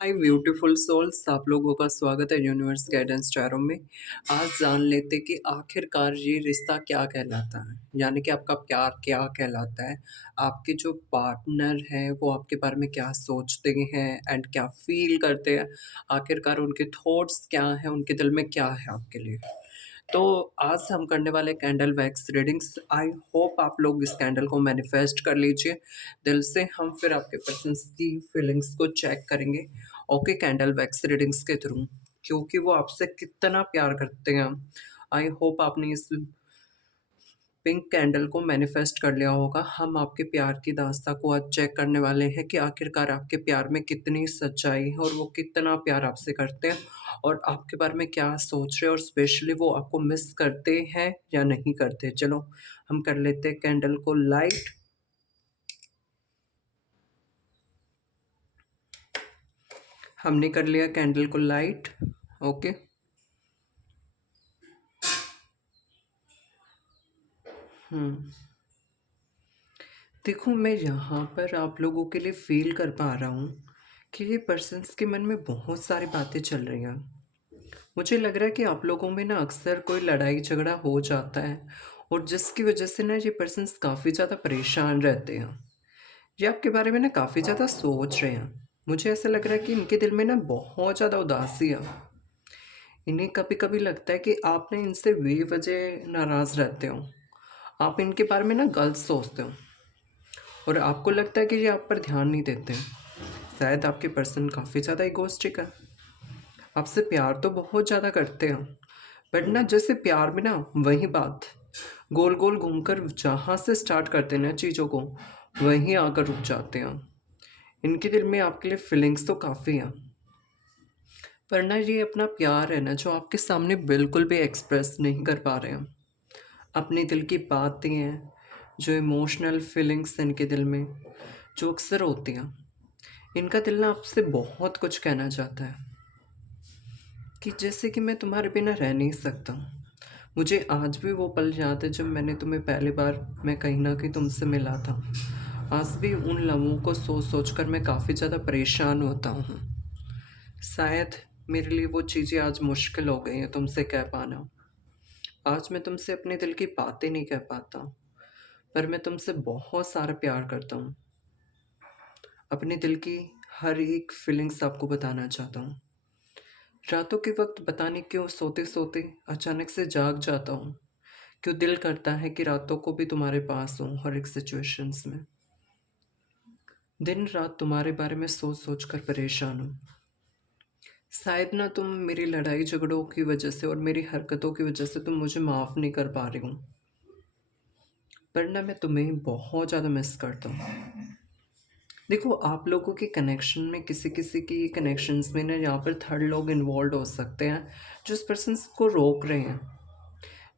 हाय beautiful souls, आप लोगों का स्वागत है यूनिवर्स गाइडेंस टैरो में। आज जान लेते कि आखिरकार ये रिश्ता क्या कहलाता है, यानी कि आपका प्यार क्या कहलाता है। आपके जो पार्टनर हैं वो आपके बारे में क्या सोचते हैं एंड क्या फील करते हैं। आखिरकार उनके थॉट्स क्या हैं, उनके दिल में क्या है आपके लिए। तो आज हम करने वाले candle wax readings. I hope आप लोग इस कैंडल को मैनिफेस्ट कर लीजिए दिल से। हम फिर आपके पर्सन्स की फीलिंग्स को चेक करेंगे ओके कैंडल वैक्स रीडिंग्स के थ्रू, क्योंकि वो आपसे कितना प्यार करते हैं। आई होप आपने इस पिंक कैंडल को मैनिफेस्ट कर लिया होगा। हम आपके प्यार की दास्तां को आज चेक करने वाले हैं कि आखिरकार आपके प्यार में कितनी सच्चाई है और वो कितना प्यार आपसे करते हैं और आपके बारे में क्या सोच रहे हैं, और स्पेशली वो आपको मिस करते हैं या नहीं करते। चलो हम कर लेते हैं कैंडल को लाइट। हमने कर लिया कैंडल को लाइट। ओके। देखो, मैं यहाँ पर आप लोगों के लिए फ़ील कर पा रहा हूँ कि ये पर्सन्स के मन में बहुत सारी बातें चल रही हैं। मुझे लग रहा है कि आप लोगों में ना अक्सर कोई लड़ाई झगड़ा हो जाता है और जिसकी वजह से ना ये पर्सन्स काफ़ी ज़्यादा परेशान रहते हैं। ये आपके बारे में ना काफ़ी ज़्यादा सोच रहे हैं। मुझे ऐसा लग रहा है कि इनके दिल में ना बहुत ज़्यादा उदासी है। इन्हें कभी कभी लगता है कि आप ना इनसे बेवजह नाराज़ रहते हो। आप इनके बारे में ना गलत सोचते हो और आपको लगता है कि ये आप पर ध्यान नहीं देते। शायद आपके पर्सन काफ़ी ज़्यादा इगोइस्टिक है। आपसे प्यार तो बहुत ज़्यादा करते हैं, बट ना जैसे प्यार में ना वही बात गोल गोल घूमकर जहाँ से स्टार्ट करते हैं ना चीज़ों को, वहीं आकर रुक जाते हैं। इनके दिल में आपके लिए फीलिंग्स तो काफ़ी हैं, पर ना ये अपना प्यार है ना जो आपके सामने बिल्कुल भी एक्सप्रेस नहीं कर पा रहे हैं। अपने दिल की बातें हैं, जो इमोशनल फीलिंग्स हैं इनके दिल में, जो अक्सर होती हैं। इनका दिल ना आपसे बहुत कुछ कहना चाहता है कि जैसे कि मैं तुम्हारे बिना रह नहीं सकता। मुझे आज भी वो पल याद है जब मैंने तुम्हें पहली बार मैं कहीं न कहीं तुमसे मिला था। आज भी उन लम्हों को सोच-सोच कर मैं काफ़ी ज़्यादा परेशान होता हूँ। शायद मेरे लिए वो चीज़ें आज मुश्किल हो गई हैं तुमसे कह पाना। आज मैं तुमसे अपने दिल की बातें नहीं कह पाता, पर मैं तुमसे बहुत सारा प्यार करता हूँ। अपने दिल की हर एक फीलिंग्स आपको बताना चाहता हूँ। रातों के वक्त पता नहीं क्यों सोते-सोते अचानक से जाग जाता हूँ। क्यों दिल करता है कि रातों को भी तुम्हारे पास हूँ हर एक सिचुएशंस में। दिन रात तुम्हारे बारे में सोच-सोच कर परेशान हूँ। शायद ना तुम मेरी लड़ाई झगड़ों की वजह से और मेरी हरकतों की वजह से तुम मुझे माफ़ नहीं कर पा रही हो। पर ना मैं तुम्हें बहुत ज़्यादा मिस करता हूँ। देखो, आप लोगों के कनेक्शन में किसी-किसी की कनेक्शंस में ना यहाँ पर थर्ड लोग इन्वॉल्व हो सकते हैं, जो इस पर्सन्स को रोक रहे हैं,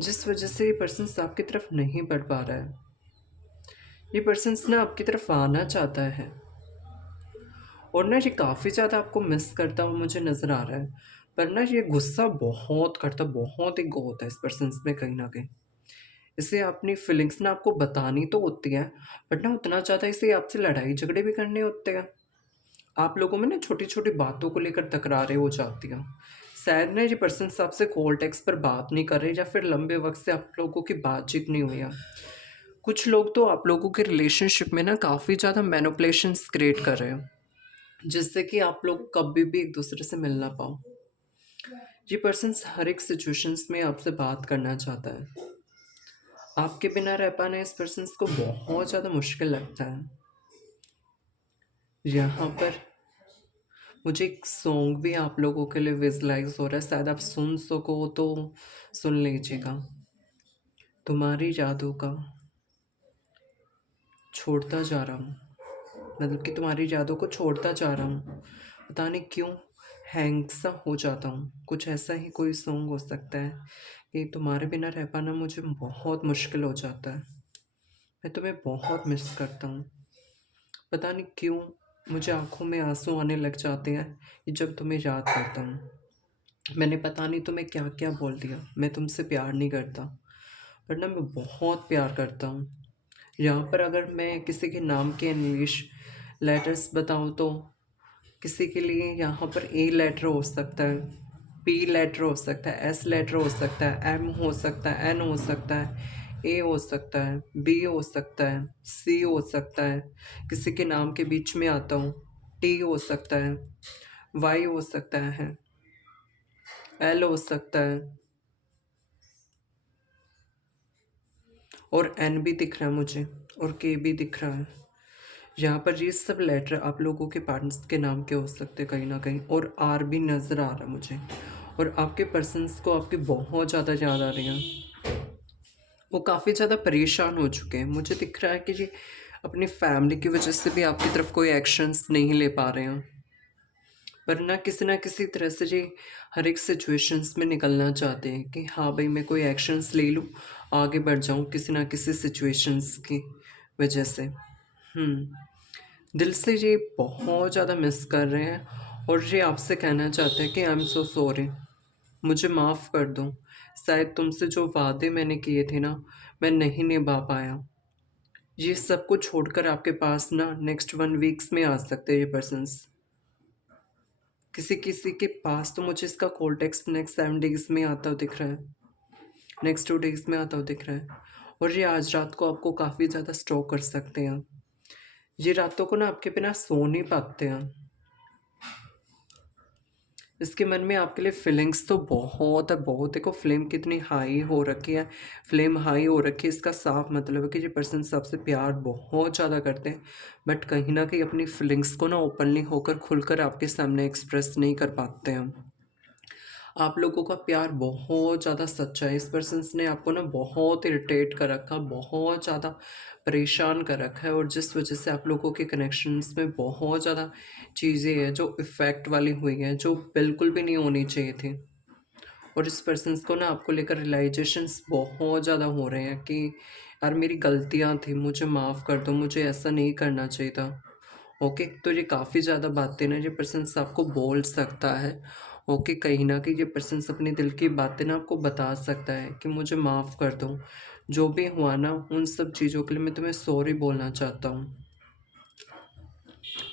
जिस वजह से ये पर्सन्स आपकी तरफ नहीं बढ़ पा रहा है। ये पर्सन्स ना आपकी तरफ आना चाहता है और ना ये काफ़ी ज़्यादा आपको मिस करता हुआ मुझे नज़र आ रहा है। पर ना ये गुस्सा बहुत करता, बहुत ईगो होता है इस पर्सन्स में कहीं न कहीं। इसे अपनी फीलिंग्स ना आपको बतानी तो होती है, बट ना उतना ज़्यादा इसे आपसे लड़ाई झगड़े भी करने होते हैं। आप लोगों में ना छोटी-छोटी बातों को लेकर तकरारें हो जाती हैं। शायद ना ये पर्सन्स आपसे कॉल टेक्स्ट पर बात नहीं कर रहे, या फिर लंबे वक़्त से आप लोगों की बातचीत नहीं हुई है। कुछ लोग तो आप लोगों के रिलेशनशिप में ना काफ़ी ज़्यादा मैनिपुलेशंस क्रिएट कर रहे हैं, जिससे कि आप लोग कभी भी एक दूसरे से मिल ना पाओ। ये पर्सन्स हर एक सिचुएशंस में आपसे बात करना चाहता है। आपके बिना रह पाना इस पर्सन्स को बहुत ज़्यादा मुश्किल लगता है। यहाँ पर मुझे एक सॉन्ग भी आप लोगों के लिए विजुलाइज हो रहा है, शायद आप सुन सको तो सुन लीजिएगा। तुम्हारी यादों का छोड़ता जा रहा हूँ, मतलब कि तुम्हारी यादों को छोड़ता जा रहा हूँ। पता नहीं क्यों हैंग सा हो जाता हूँ। कुछ ऐसा ही कोई सॉन्ग हो सकता है कि तुम्हारे बिना रह पाना मुझे बहुत मुश्किल हो जाता है। मैं तुम्हें बहुत मिस करता हूँ। पता नहीं क्यों मुझे आँखों में आँसू आने लग जाते हैं कि जब तुम्हें याद करता हूँ। मैंने पता नहीं तुम्हें क्या-क्या बोल दिया। मैं तुमसे प्यार नहीं करता, पर ना मैं बहुत प्यार करता हूँ। यहाँ पर अगर मैं किसी के नाम के इंग्लिश लेटर्स बताऊँ तो किसी के लिए यहाँ पर ए लेटर हो सकता है, पी लेटर हो सकता है, एस लेटर हो सकता है, एम हो सकता है, एन हो सकता है, ए हो सकता है, बी हो सकता है, सी हो सकता है, किसी के नाम के बीच में आता हूँ, टी हो सकता है, वाई हो सकता है, एल हो सकता है, और एन भी दिख रहा है मुझे, और के भी दिख रहा है। यहाँ पर ये सब लेटर आप लोगों के पेरेंट्स के नाम के हो सकते हैं कहीं ना कहीं, और आर भी नज़र आ रहा है मुझे। और आपके पर्सन्स को आपकी बहुत ज़्यादा याद आ रही है, वो काफ़ी ज़्यादा परेशान हो चुके हैं। मुझे दिख रहा है कि ये अपनी फैमिली की वजह से भी आपकी तरफ कोई एक्शंस नहीं ले पा रहे हैं, पर ना किसी तरह से ये हर एक सिचुएशंस में निकलना चाहते हैं कि हाँ भाई मैं कोई एक्शंस ले लूँ, आगे बढ़ जाऊँ किसी ना किसी सिचुएशंस की वजह से। दिल से ये बहुत ज़्यादा मिस कर रहे हैं, और ये आपसे कहना चाहते हैं कि आई एम सो सॉरी, मुझे माफ़ कर दो। शायद तुमसे जो वादे मैंने किए थे ना, मैं नहीं निभा पाया। ये सब कुछ छोड़कर आपके पास ना नेक्स्ट 1 वीक्स में आ सकते हैं ये पर्सन्स। किसी किसी के पास तो मुझे इसका कॉल टेक्स्ट नेक्स्ट 7 डेज में आता हुआ दिख रहा है, नेक्स्ट 2 डेज में आता हुआ दिख रहा है। और ये आज रात को आपको काफ़ी ज़्यादा स्टॉक कर सकते हैं। ये रातों को ना आपके बिना सो नहीं पाते हैं। इसके मन में आपके लिए फीलिंग्स तो बहुत है, बहुत। देखो फ्लेम कितनी हाई हो रखी है, फ्लेम हाई हो रखी है। इसका साफ मतलब है कि ये पर्सन सबसे प्यार बहुत ज़्यादा करते हैं, बट कहीं ना कहीं अपनी फीलिंग्स को ना ओपनली होकर खुलकर आपके सामने एक्सप्रेस नहीं कर पाते हैं। आप लोगों का प्यार बहुत ज़्यादा सच्चा है। इस पर्सन ने आपको ना बहुत इरिटेट कर रखा, बहुत ज़्यादा परेशान कर रखा है, और जिस वजह से आप लोगों के कनेक्शंस में बहुत ज़्यादा चीज़ें हैं जो इफ़ेक्ट वाली हुई हैं, जो बिल्कुल भी नहीं होनी चाहिए थी। और इस पर्सन को ना आपको लेकर रियलाइजेशंस बहुत ज़्यादा हो रहे हैं कि यार मेरी गलतियाँ थी, मुझे माफ़ कर दो, मुझे ऐसा नहीं करना चाहिए था। ओके, तो ये काफ़ी ज़्यादा बातें ना ये पर्सन आपको बोल सकता है। ओके, कहीं ना कहीं ये पर्सन अपने दिल की बातें ना आपको बता सकता है कि मुझे माफ़ कर दो, जो भी हुआ ना उन सब चीज़ों के लिए मैं तुम्हें सॉरी बोलना चाहता हूँ।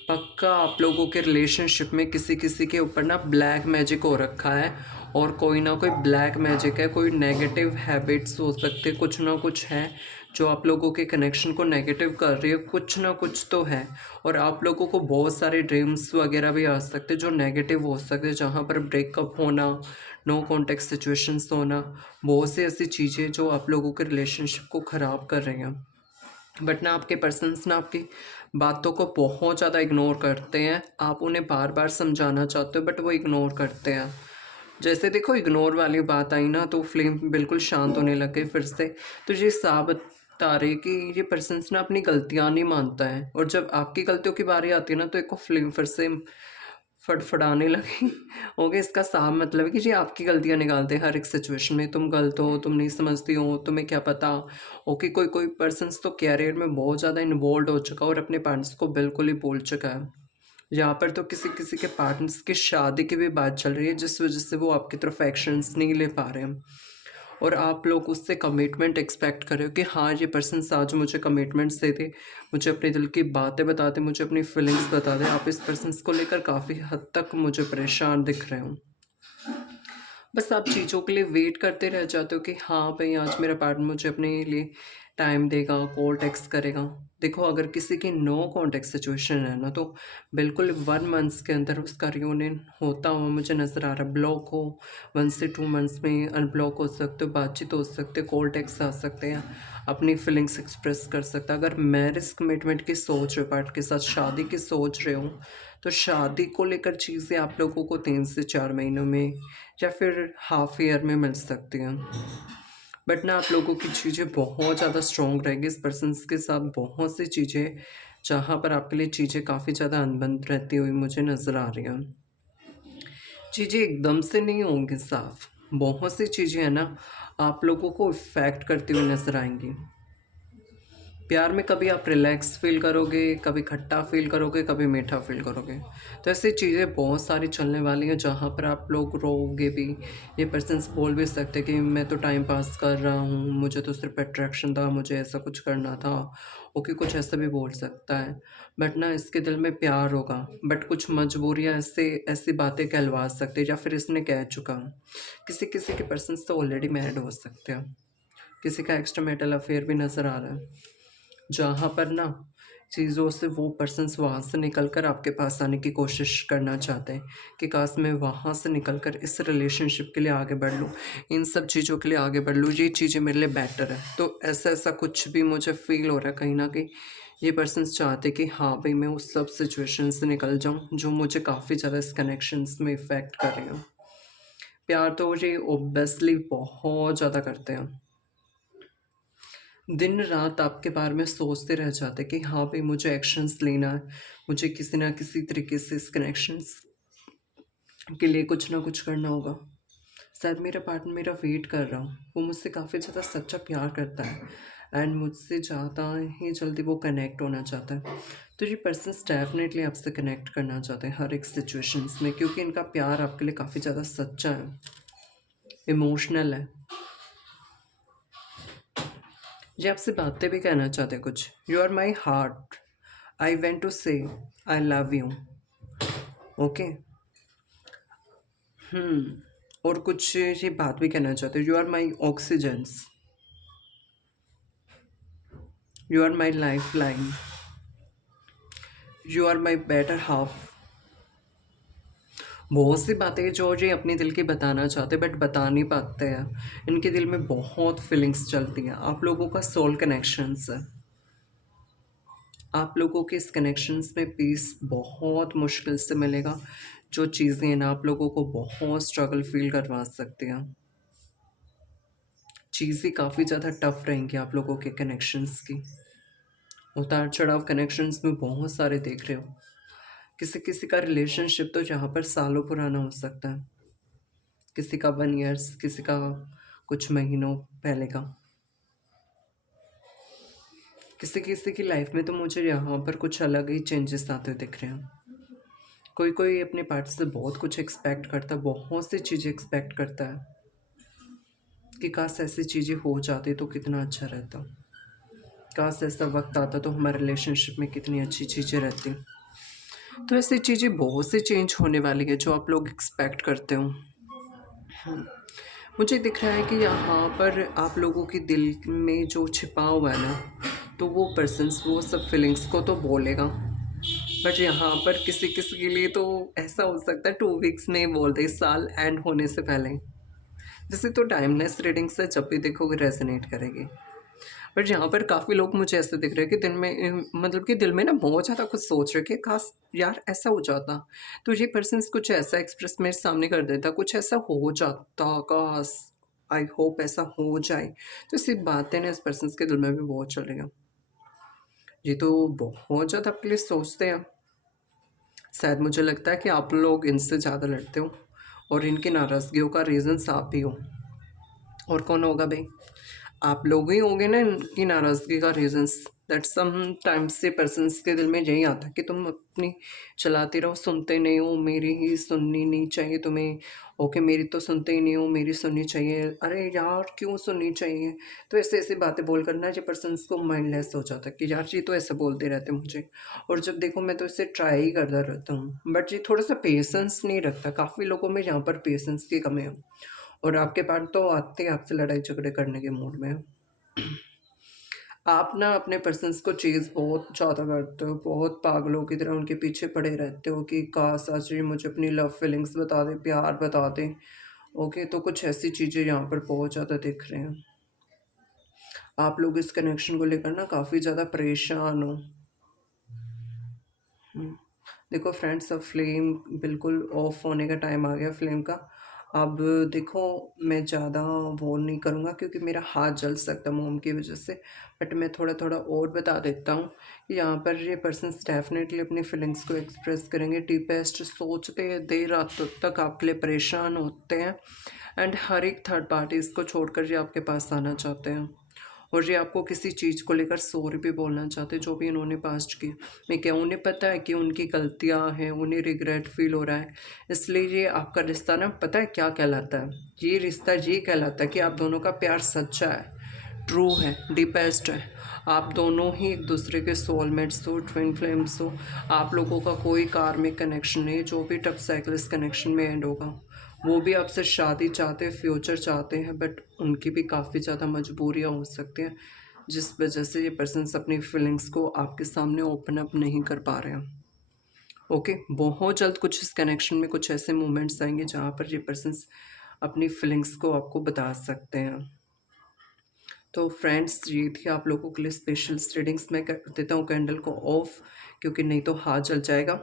पक्का आप लोगों के रिलेशनशिप में किसी किसी के ऊपर ना ब्लैक मैजिक हो रखा है, और कोई ना कोई ब्लैक मैजिक है, कोई नेगेटिव हैबिट्स हो सकते, कुछ ना कुछ है जो आप लोगों के कनेक्शन को नेगेटिव कर रही है, कुछ ना कुछ तो है। और आप लोगों को बहुत सारे ड्रीम्स वगैरह भी आ सकते जो नेगेटिव हो सकते, जहाँ पर ब्रेकअप होना, नो कॉन्टेक्ट सिचुएशंस होना, बहुत सी ऐसी चीज़ें जो आप लोगों के रिलेशनशिप को ख़राब कर रही हैं। बट ना आपके पर्सन्स ना आपकी बातों को बहुत ज़्यादा इग्नोर करते हैं। आप उन्हें बार बार समझाना चाहते हो बट वो इग्नोर करते हैं। जैसे देखो इग्नोर वाली बात आई ना, तो फ्लेम बिल्कुल शांत होने लग गई फिर से। तो ये साबित बता रही कि ये पर्सन्स ना अपनी गलतियाँ नहीं मानता है, और जब आपकी गलतियों की बारी आती है ना तो एक को फ्लेम फिर से फड़फड़ाने लगी। ओके, इसका साफ मतलब है कि जी आपकी गलतियाँ निकालते हैं हर एक सिचुएशन में, तुम गलत हो, तुम नहीं समझती हो, तुम्हें क्या पता। ओके, कोई कोई पर्सन्स तो कैरियर में बहुत ज़्यादा इन्वॉल्व हो चुका है और अपने पेरेंट्स को बिल्कुल ही भूल चुका है। यहाँ पर तो किसी किसी के पार्टनर्स की शादी की भी बात चल रही है, जिस वजह से वो आपकी तरफ एक्शंस नहीं ले पा रहे हैं, और आप लोग उससे कमिटमेंट एक्सपेक्ट कर रहे हो कि हाँ ये पर्सन आज मुझे कमिटमेंट्स दे दे, मुझे अपने दिल की बातें बता दे, मुझे अपनी फीलिंग्स बता दे। आप इस पर्सन को लेकर काफ़ी हद तक मुझे परेशान दिख रहे हो। बस आप चीज़ों के लिए वेट करते रह जाते हो कि हाँ भाई आज मेरा पार्टनर मुझे अपने लिए टाइम देगा, कॉल टेक्स्ट करेगा। देखो अगर किसी की नो कॉन्टेक्ट सिचुएशन है ना, तो बिल्कुल 1 मंथ्स के अंदर उसका रियूनियन होता हुआ मुझे नज़र आ रहा है। ब्लॉक हो 1 से 2 मंथ्स में अनब्लॉक हो सकते हो, बातचीत हो सकते, कॉल टेक्स्ट आ सकते हैं, अपनी फीलिंग्स एक्सप्रेस कर सकता है। अगर मैरिज कमिटमेंट की सोच रहे हो, पार्ट के साथ शादी की सोच रहे हो, तो शादी को लेकर चीज़ें आप लोगों को 3 से 4 महीनों में या फिर हाफ ईयर में मिल सकती हैं। बट ना आप लोगों की चीज़ें बहुत ज़्यादा स्ट्रॉन्ग रहेंगी। इस पर्सन के साथ बहुत सी चीज़ें जहाँ पर आपके लिए चीज़ें काफ़ी ज़्यादा अनबन रहती हुई मुझे नज़र आ रही हैं। चीज़ें एकदम से नहीं होंगी साफ, बहुत सी चीज़ें हैं ना आप लोगों को इफ़ेक्ट करती हुई नज़र आएंगी। प्यार में कभी आप रिलैक्स फील करोगे, कभी खट्टा फील करोगे, कभी मीठा फील करोगे। तो ऐसी चीज़ें बहुत सारी चलने वाली हैं जहाँ पर आप लोग रोओगे भी। ये पर्सन्स बोल भी सकते हैं कि मैं तो टाइम पास कर रहा हूँ, मुझे तो सिर्फ अट्रैक्शन था, मुझे ऐसा कुछ करना था। ओके, कुछ ऐसा भी बोल सकता है। बट ना इसके दिल में प्यार होगा, बट कुछ मजबूरियाँ इससे ऐसी बातें कहलवा सकते हैं या फिर इसने कह चुका। किसी किसी के पर्सन्स तो ऑलरेडी मैरिड हो सकते हैं, किसी का एक्स्ट्रा मैरिटल अफेयर भी नज़र आ रहा है, जहाँ पर ना चीज़ों से वो पर्सन्स वहाँ से निकल कर आपके पास आने की कोशिश करना चाहते हैं कि काश मैं वहाँ से निकल कर इस रिलेशनशिप के लिए आगे बढ़ लूँ, इन सब चीज़ों के लिए आगे बढ़ लूँ, ये चीज़ें मेरे लिए बेटर है। तो ऐसा ऐसा कुछ भी मुझे फ़ील हो रहा है कहीं ना कहीं ये पर्सन्स चाहते कि हाँ भाई मैं उस सब सिचुएशन से निकल जाऊँ जो मुझे काफ़ी ज़्यादा इस कनेक्शंस में इफ़ेक्ट कर रही हूँ। प्यार तो ये ओब्वियसली बहुत ज़्यादा करते हैं, दिन रात आपके बारे में सोचते रह जाते कि हाँ भाई मुझे एक्शंस लेना है, मुझे किसी ना किसी तरीके से इस कनेक्शंस के लिए कुछ ना कुछ करना होगा। शायद मेरा पार्टनर मेरा वेट कर रहा हूँ, वो मुझसे काफ़ी ज़्यादा सच्चा प्यार करता है एंड मुझसे ज़्यादा ही जल्दी वो कनेक्ट होना चाहता है। तो ये पर्सन्स डेफिनेटली आपसे कनेक्ट करना चाहते हैं हर एक सिचुएशंस में, क्योंकि इनका प्यार आपके लिए काफ़ी ज़्यादा सच्चा है, इमोशनल है। ये आपसे बातें भी कहना चाहते हैं कुछ। You are my heart, I went to say I love you. Okay. और कुछ ये बात भी कहना चाहते हैं, you are my oxygens, you are my life line, you are my better half. बहुत सी बातें जो ये अपने दिल की बताना चाहते हैं बट बता नहीं पाते हैं। इनके दिल में बहुत फीलिंग्स चलती हैं, आप लोगों का सोल कनेक्शंस है। आप लोगों के इस कनेक्शंस में पीस बहुत मुश्किल से मिलेगा, जो चीज़ें ना आप लोगों को बहुत स्ट्रगल फील करवा सकती हैं। चीज़ें काफ़ी ज़्यादा टफ रहेंगी आप लोगों के कनेक्शंस की। उतार चढ़ाव कनेक्शंस में बहुत सारे देख रहे हो। किसी किसी का रिलेशनशिप तो जहाँ पर सालों पुराना हो सकता है, किसी का 1 ईयर्स, किसी का कुछ महीनों पहले का। किसी किसी की लाइफ में तो मुझे यहाँ पर कुछ अलग ही चेंजेस आते हुए दिख रहे हैं। कोई कोई अपने पार्ट से बहुत कुछ एक्सपेक्ट करता है, बहुत सी चीज़ें एक्सपेक्ट करता है कि काश ऐसी चीज़ें हो जाती तो कितना अच्छा रहता, काश ऐसा वक्त आता तो हमारे रिलेशनशिप में कितनी अच्छी चीज़ें रहती। तो ऐसी चीज़ें बहुत सी चेंज होने वाली है जो आप लोग एक्सपेक्ट करते हो। मुझे दिख रहा है कि यहाँ पर आप लोगों के दिल में जो छिपा हुआ है ना, तो वो पर्सन्स वो सब फीलिंग्स को तो बोलेगा, बट यहाँ पर किसी किसी के लिए तो ऐसा हो सकता है 2 वीक्स में बोल दे, साल एंड होने से पहले। जैसे तो टाइमलेस रीडिंग से जब भी देखोगे रेजोनेट करेगी। बट यहाँ पर काफ़ी लोग मुझे ऐसे दिख रहे हैं कि दिल में मतलब कि दिल में ना बहुत ज़्यादा कुछ सोच रहे कि काश यार ऐसा हो जाता, तो ये पर्सन्स कुछ ऐसा एक्सप्रेस मेरे सामने कर देता, कुछ ऐसा हो जाता, काश आई होप ऐसा हो जाए। तो सिर्फ बातें ना इस पर्सन्स के दिल में भी बहुत चल रही हैं। ये तो बहुत ज़्यादा आपके लिए सोचते हैं। शायद मुझे लगता है कि आप लोग इनसे ज़्यादा लड़ते हो और इनकी नाराज़गियों का रीज़न्स आप भी हो। और कौन होगा भाई? आप लोग ही होंगे ना इनकी नाराज़गी का रीज़न्स। दैट सम टाइम्स से पर्सन्स के दिल में यही आता है कि तुम अपनी चलाते रहो, सुनते नहीं हो, मेरी ही सुननी नहीं चाहिए तुम्हें। ओके, मेरी तो सुनते ही नहीं हो, मेरी सुननी चाहिए। अरे यार क्यों सुननी चाहिए? तो ऐसे ऐसी बातें बोल कर ना ये पर्सन्स को माइंडलेस हो जाता है कि यार ये तो ऐसे बोलते रहते मुझे, और जब देखो मैं तो इसे ट्राई ही करता रहता हूँ, बट ये थोड़ा सा पेशेंस नहीं रखता। काफ़ी लोगों में यहाँ पर पेशेंस की कमी है, और आपके पास तो आते ही आपसे लड़ाई झगड़े करने के मूड में है। आप ना अपने पर्सन्स को चीज़ बहुत ज़्यादा करते हो, बहुत पागलों की तरह उनके पीछे पड़े रहते हो कि काश आज ये मुझे अपनी लव फीलिंग्स बता दे, प्यार बता दे। ओके, तो कुछ ऐसी चीज़ें यहाँ पर बहुत ज़्यादा दिख रहे हैं। आप लोग इस कनेक्शन को लेकर ना काफ़ी ज़्यादा परेशान हो। देखो फ्रेंड्स, अब फ्लेम बिल्कुल ऑफ होने का टाइम आ गया फ्लेम का। अब देखो, मैं ज़्यादा वो नहीं करूँगा क्योंकि मेरा हाथ जल सकता है मोम की वजह से, बट मैं थोड़ा थोड़ा और बता देता हूँ कि यहाँ पर ये पर्सन्स डेफिनेटली अपनी फीलिंग्स को एक्सप्रेस करेंगे। डीपेस्ट सोचते हैं, देर रात तक आपके लिए परेशान होते हैं, एंड हर एक थर्ड पार्टी इसको छोड़कर ये आपके पास आना चाहते हैं, और ये आपको किसी चीज़ को लेकर सॉरी भी बोलना चाहते हैं जो भी इन्होंने पास्ट की। मैं क्या, उन्हें पता है कि उनकी गलतियां हैं, उन्हें रिग्रेट फील हो रहा है, इसलिए ये आपका रिश्ता ना पता है क्या कहलाता है? ये रिश्ता ये कहलाता है कि आप दोनों का प्यार सच्चा है, ट्रू है, डीपेस्ट है। आप दोनों ही एक दूसरे के सोलमेट्स हो, ट्विन फ्लेम्स हो। आप लोगों का कोई कार्मिक कनेक्शन नहीं। जो भी टफ साइकिल्स कनेक्शन में एंड होगा, वो भी आपसे शादी चाहते हैं, फ्यूचर चाहते हैं, बट उनकी भी काफ़ी ज़्यादा मजबूरियाँ हो सकती हैं, जिस वजह से ये पर्सन्स अपनी फीलिंग्स को आपके सामने ओपन अप नहीं कर पा रहे हैं। ओके, बहुत जल्द कुछ इस कनेक्शन में कुछ ऐसे मोमेंट्स आएंगे जहाँ पर ये पर्सन्स अपनी फीलिंग्स को आपको बता सकते हैं। तो फ्रेंड्स, ये थी आप लोगों के लिए स्पेशल रीडिंग्स। मैं कर देता हूँ कैंडल को ऑफ, क्योंकि नहीं तो हाथ जल जाएगा।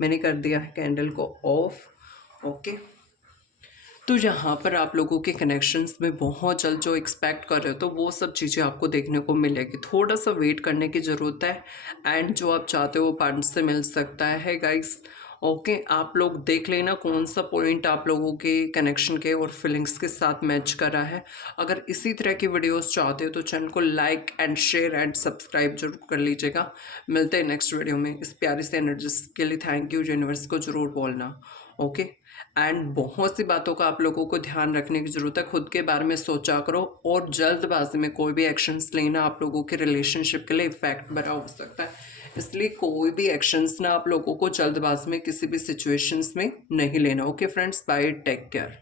मैंने कर दिया है कैंडल को ऑफ। ओके, तो यहाँ पर आप लोगों के कनेक्शंस में बहुत जल्द जो एक्सपेक्ट कर रहे हो, तो वो सब चीज़ें आपको देखने को मिलेगी। थोड़ा सा वेट करने की ज़रूरत है, एंड जो आप चाहते हो वो पार्टनर से मिल सकता है गाइस। ओके, आप लोग देख लेना कौन सा पॉइंट आप लोगों के कनेक्शन के और फीलिंग्स के साथ मैच कर रहा है। अगर इसी तरह की वीडियोस चाहते हो तो चैनल को like and share and subscribe जरूर कर लीजिएगा। मिलते हैं नेक्स्ट वीडियो में। इस प्यारी से एनर्जीज के लिए थैंक यू। यूनिवर्स को ज़रूर बोलना। ओके, एंड बहुत सी बातों का आप लोगों को ध्यान रखने की ज़रूरत है। खुद के बारे में सोचा करो, और जल्दबाजी में कोई भी एक्शंस लेना आप लोगों के रिलेशनशिप के लिए इफेक्ट बड़ा हो सकता है। इसलिए कोई भी एक्शंस ना आप लोगों को जल्दबाजी में किसी भी सिचुएशंस में नहीं लेना। Okay friends, bye, take care.